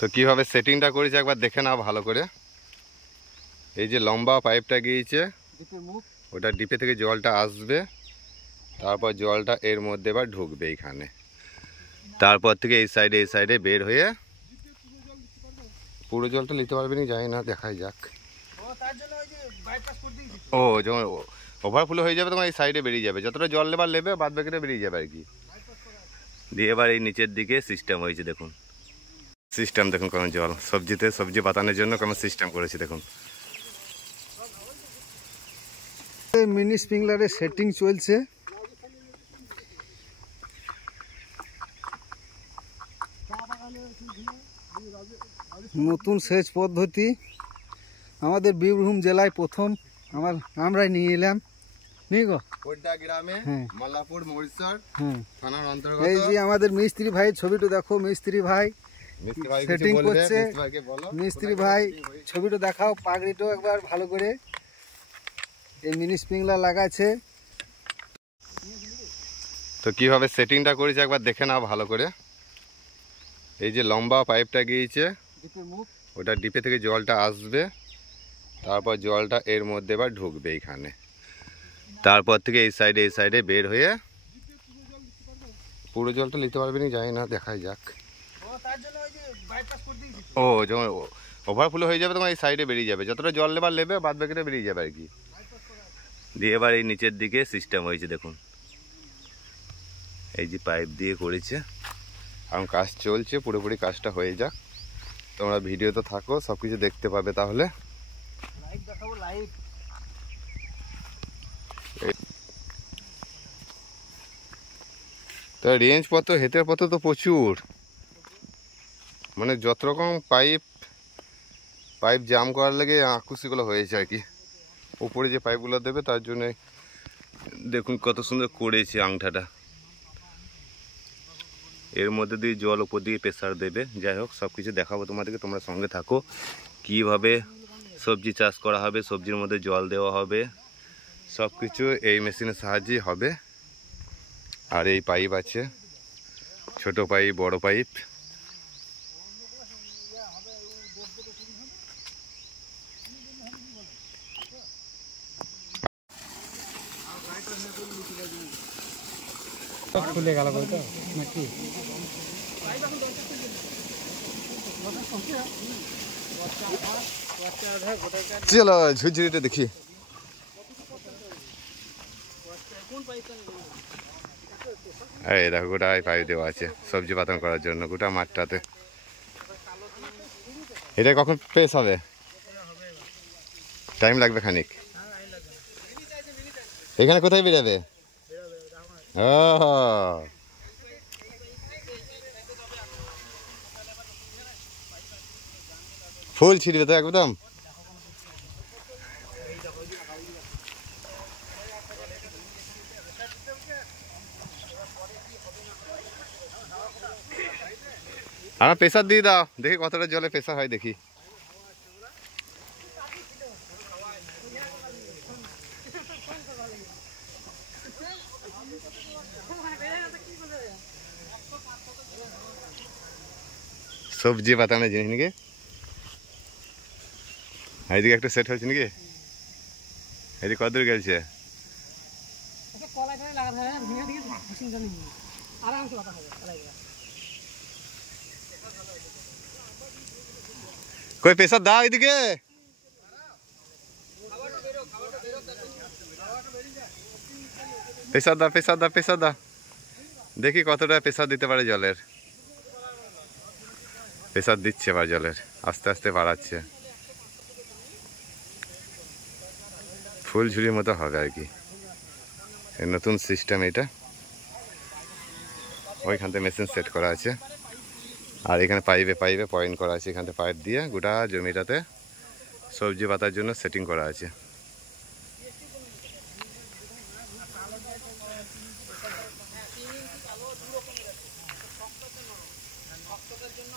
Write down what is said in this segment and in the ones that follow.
তো কিভাবে সেটিংটা করেছে একবার দেখে নাও ভালো করে। এই যে লম্বা পাইপটা গিয়েছে, ওটা ডিপে থেকে জলটা আসবে, তারপর জলটা এর মধ্যে এবার ঢুকবে এইখানে, তারপর থেকে এই সাইডে বের হয়ে পুরো জলটা নিতে পারবে না, জানি না, দেখাই যাক। ও যখন ওভারফ্লো হয়ে যাবে তখন এই সাইডে বেরিয়ে যাবে, যতটা জল নেবার নেবে বাদ বাকিটা বেরিয়ে যাবে আর কি। দিয়ে এবার এই নিচের দিকে সিস্টেম হয়েছে, দেখুন সিস্টেম দেখুন কেমন, জল সবজিতে সবজি বাতানোর জন্য কেমন সিস্টেম করেছে দেখুন। মিনি স্প্রিংলারের সেটিং চলছে। নতুন সেচ পদ্ধতি আমাদের বীরভূম জেলায় প্রথম আমরাই নিয়ে এলাম। এই যে আমাদের মিস্ত্রি ভাই, ছবিটা দেখো, মিস্ত্রি ভাই সেটিং করছে। মিস্ত্রি ভাই ছবিটা দেখাও, পাগড়িটাও একবার ভালো করে। এই মিনি স্প্রিংলার লাগাচ্ছে। তো কিভাবে সেটিংটা করেছে একবার দেখে নাও ভালো করে। এই যে লম্বা পাইপটা গিয়েছে, ওটা ডিপে থেকে জলটা আসবে, তারপর জলটা এর মধ্যে এবার ঢুকবে এইখানে, তারপর থেকে এই সাইডে বের হয়ে পুরো জলটা নিতে পারবে না, জানি না, দেখাই যাক। ও যখন ওভারফ্লো হয়ে যাবে তখন এই সাইডে বেরিয়ে যাবে, যতটা জল নেবার নেবে বাদ বাকিটা বেরিয়ে যাবে আর কি। দিয়ে এবার এই নিচের দিকে সিস্টেম হয়েছে দেখুন। এই যে পাইপ দিয়ে করেছে, এখন কাজ চলছে, পুরোপুরি কাজটা হয়ে যাক, তোমরা ভিডিওতে থাকো, সব কিছু দেখতে পাবে। তাহলে তো রেঞ্জ পত্র, হেতের পত্র তো প্রচুর, মানে যত রকম পাইপ জাম করার লেগে আকুশিগুলো হয়েছে আর কি। উপরে যে পাইপগুলো দেবে তার জন্য দেখুন কত সুন্দর করেছে আংটাটা, এর মধ্যে দিয়ে জল উপর দিয়ে প্রেসার দেবে। যাই হোক, সব কিছু দেখাবো তোমাদেরকে, তোমরা সঙ্গে থাকো। কিভাবে সবজি চাষ করা হবে, সবজির মধ্যে জল দেওয়া হবে, সব কিছু এই মেশিনের সাহায্যেই হবে। আর এই পাইপ আছে, ছোট পাইপ, বড় পাইপ। খুলে গেল বলতো নাকি? চলো ঝুরঝুরিটা দেখি। এই দেখো, গোটাই পাইপ দেওয়া আছে সবজি বাতান করার জন্য, গোটা মাঠটাতে। এটা কখন পেস হবে? টাইম লাগবে খানিক। এখানে কোথায় বেরাবে? ও ফুল ছিড়বে তো একদম। আমার প্রেসার দিয়ে দাও, দেখি কতটা জলে প্রেসার হয় দেখি। সবজি বাতানোর জিনিস নাকি? এইদিকে একটা সেট হয়েছে নাকি? এদিকে কত দূর গেছে? কই প্রেসার দাও এদিকে। প্রেসার দাও, প্রেসার দাও, প্রেসার দাও, দেখি কতটা প্রেসার দিতে পারে জলের। প্রেসার দিচ্ছে বা জলের, আস্তে আস্তে বাড়াচ্ছে, ফুল ঝুড়ির মতো হবে আর কি। এই নতুন সিস্টেম এটা, ওইখান থেকে মেশিন সেট করা আছে, আর এখানে পাইপে পয়েন্ট করা আছে, এখান থেকে পাইপ দিয়ে গোটা জমিটাতে সবজি পাতার জন্য সেটিং করা আছে।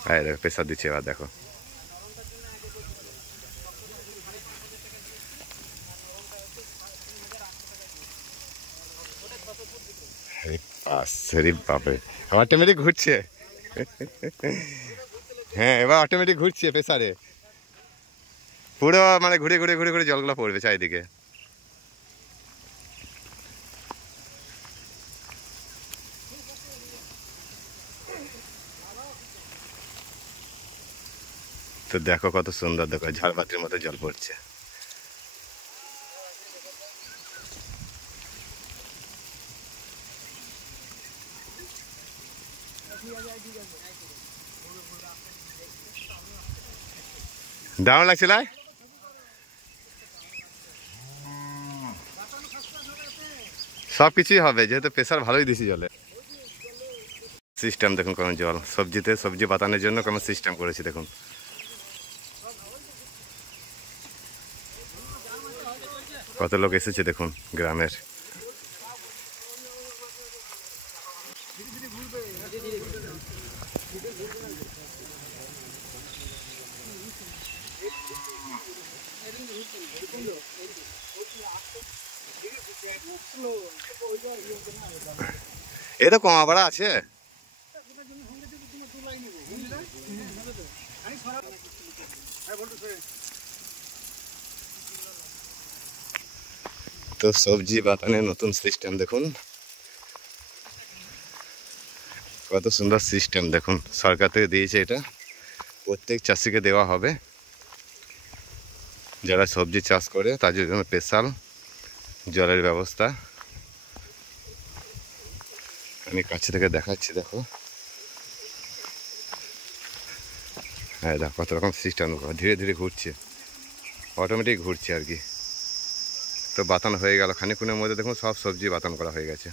হ্যাঁ দেখো প্রেসার দিচ্ছে, এবার দেখো। আমার টেমেরি ঘুরছে। হ্যাঁ এবার অটোমেটিক ঘুরছে প্রেসারে, পুরো মানে ঘুরে ঘুরে ঘুরে ঘুরে জলগুলো পড়বে চারিদিকে। তো দেখো কত সুন্দর, দেখো ঝাড়বাতির মতো জল পড়ছে। দারুণ লাগছে না? সব কিছুই হবে যেহেতু প্রেসার ভালোই দিছি জলে। সিস্টেম দেখুন কেমন জল, সবজিতে সবজি বাতানোর জন্য কেমন সিস্টেম করেছি দেখুন। কত লোক এসেছে দেখুন গ্রামের। এ তো কমা ভাড়া আছে। তো সবজি বাতানের নতুন সিস্টেম দেখুন, কত সুন্দর সিস্টেম দেখুন, সরকার থেকে দিয়েছে এটা, প্রত্যেক চাষিকে দেওয়া হবে। যারা সবজি চাষ করে তাদের জন্য স্পেশাল জলের ব্যবস্থা। আমি কাছে থেকে দেখাচ্ছি, দেখো হ্যাঁ দেখো কত রকম সিস্টেম, ধীরে ধীরে ঘুরছে, অটোমেটিক ঘুরছে আর কি। তো বাতান হয়ে গেল খানিকক্ষণের মধ্যে, দেখুন সব সবজি বাতান করা হয়ে গেছে।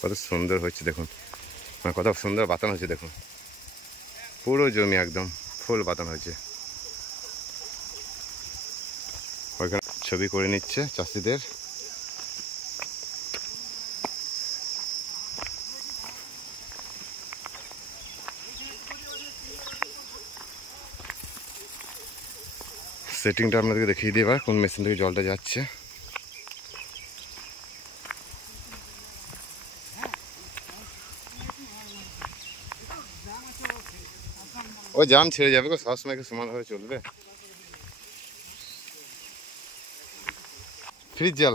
কত সুন্দর হচ্ছে দেখুন, মানে কত সুন্দর বাতান হচ্ছে দেখুন, পুরো জমি একদম ফুল বাতান হয়েছে। ওইখানে ছবি করে নিচ্ছে চাষিদের। সেটিংটা আপনাদেরকে দেখিয়ে দিই এবার, কোন মেশিন থেকে জলটা যাচ্ছে। ও জাম ছেড়ে যাবে, সবসময় সমানভাবে চলবে। ফ্রিজ জল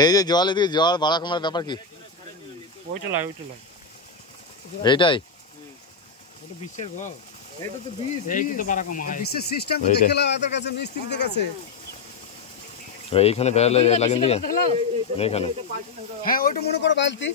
এই যে জল, এদিকে জল বাড়া কমার ব্যাপার কি? এইটাই এইখানে বেড়ালে লাগেন দিকে এইখানে। হ্যাঁ ওইটা মনে করো বালতি।